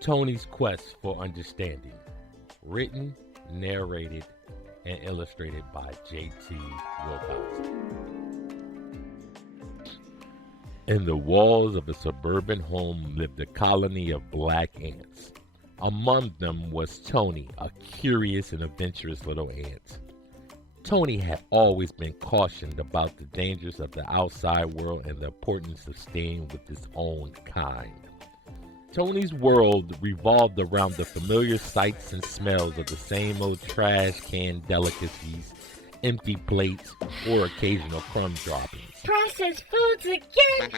Tony's Quest for Understanding. Written, narrated, and illustrated by Jay Tee Wilcoxson. In the walls of a suburban home lived a colony of black ants. Among them was Tony, a curious and adventurous little ant. Tony had always been cautioned about the dangers of the outside world and the importance of staying with his own kind. Tony's world revolved around the familiar sights and smells of the same old trash can delicacies, empty plates, or occasional crumb droppings. Processed foods again?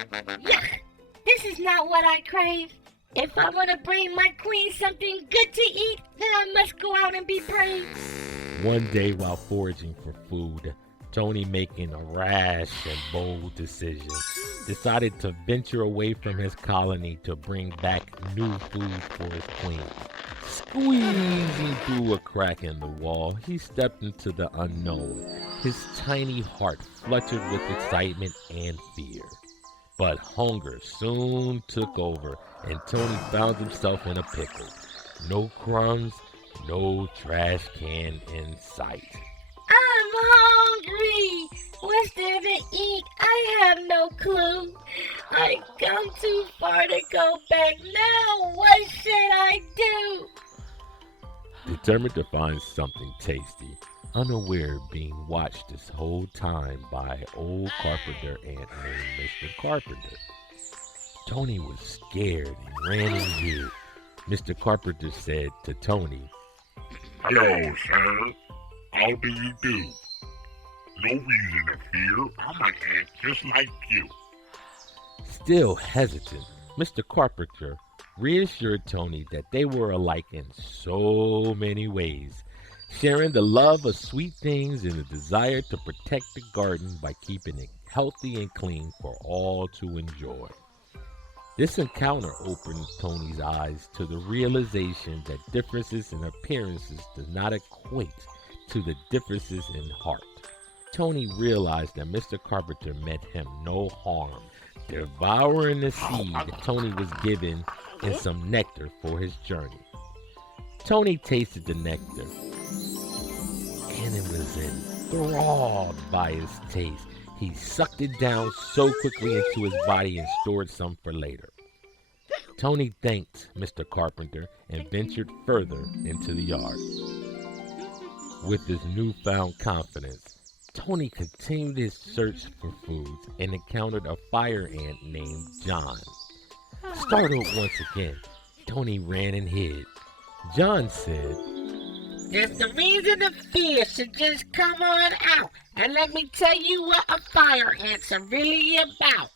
Yuck! This is not what I crave. If I want to bring my queen something good to eat, then I must go out and be brave. One day while foraging for food, Tony, making a rash and bold decision, decided to venture away from his colony to bring back new food for his queen. Squeezing through a crack in the wall, he stepped into the unknown. His tiny heart fluttered with excitement and fear. But hunger soon took over, and Tony found himself in a pickle. No crumbs, no trash can in sight. I'm hungry. What's there to eat? I have no clue. I've come too far to go back now. What should I do? Determined to find something tasty, unaware of being watched this whole time by an old carpenter ant named Mr. Carpenter. Tony was scared and ran and hid. Mr. Carpenter said to Tony, "Hello, sir. How do you do? No reason to fear. I'm an ant just like you." Still hesitant, Mr. Carpenter reassured Tony that they were alike in so many ways, sharing the love of sweet things and the desire to protect the garden by keeping it healthy and clean for all to enjoy. This encounter opened Tony's eyes to the realization that differences in appearances do not equate to the differences in heart. Tony realized that Mr. Carpenter meant him no harm, devouring the seed Tony was given and some nectar for his journey. Tony tasted the nectar, and it was enthralled by its taste. He sucked it down so quickly into his body and stored some for later. Tony thanked Mr. Carpenter and ventured further into the yard. With his newfound confidence, Tony continued his search for foods and encountered a fire ant named John. Startled once again, Tony ran and hid. John said, "There's no reason to fear, so just come on out and let me tell you what a fire ants are really about.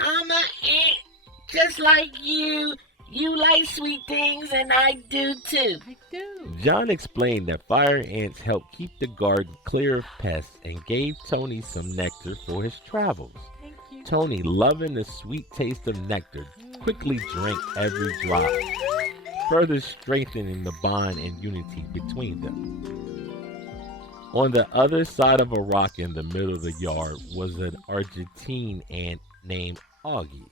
I'm an ant just like you. You like sweet things, and I do too." John explained that fire ants help keep the garden clear of pests and gave Tony some nectar for his travels. Tony, loving the sweet taste of nectar, quickly drank every drop, further strengthening the bond and unity between them. On the other side of a rock in the middle of the yard was an Argentine ant named Augie.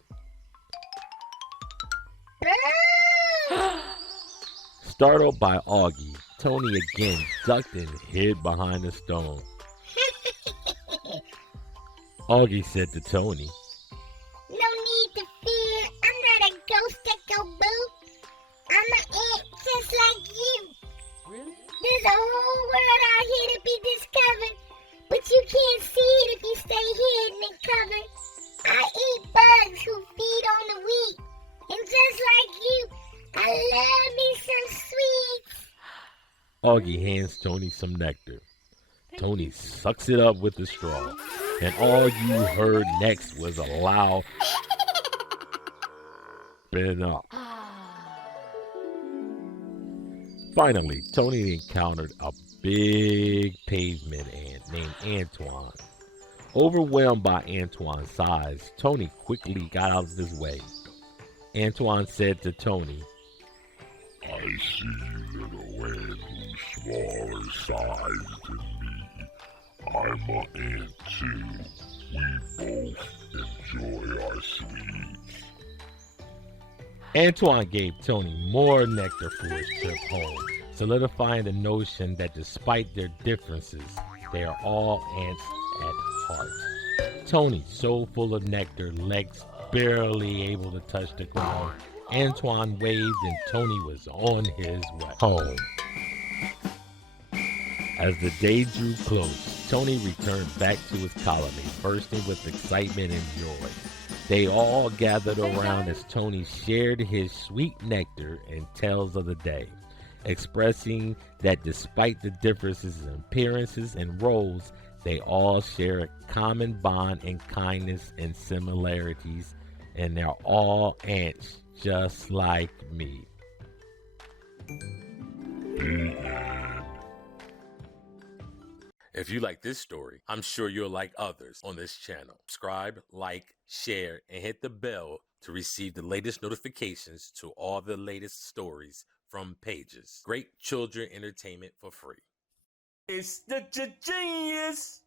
Startled by Augie, Tony again ducked and hid behind a stone. Augie said to Tony, "No need to fear. I'm not a ghost that go boo. I'm an ant just like you. Really? There's a whole world out here to be discovered, but you can't see it if you stay hidden and covered. I eat bugs who feed on the wheat, and just like you, I love me some sweets." Augie hands Tony some nectar. Tony sucks it up with a straw, and all you heard next was a loud spin up. Finally, Tony encountered a big pavement ant named Antoine. Overwhelmed by Antoine's size, Tony quickly got out of his way. Antoine said to Tony, "I see, little ant who's smaller size than me. I'm an ant too. We both enjoy our sweets." Antoine gave Tony more nectar for his trip home, solidifying the notion that despite their differences, they are all ants at heart. Tony, so full of nectar, legs barely able to touch the ground. Antoine waved and Tony was on his way home. As the day drew close, Tony returned back to his colony, bursting with excitement and joy. They all gathered around as Tony shared his sweet nectar and tales of the day, expressing that despite the differences in appearances and roles, they all share a common bond in kindness and similarities, and they're all ants just like me. If you like this story, I'm sure you'll like others on this channel. Subscribe, like, share, and hit the bell to receive the latest notifications to all the latest stories from P.A.G.E.S. Great children entertainment for free. It's the genius.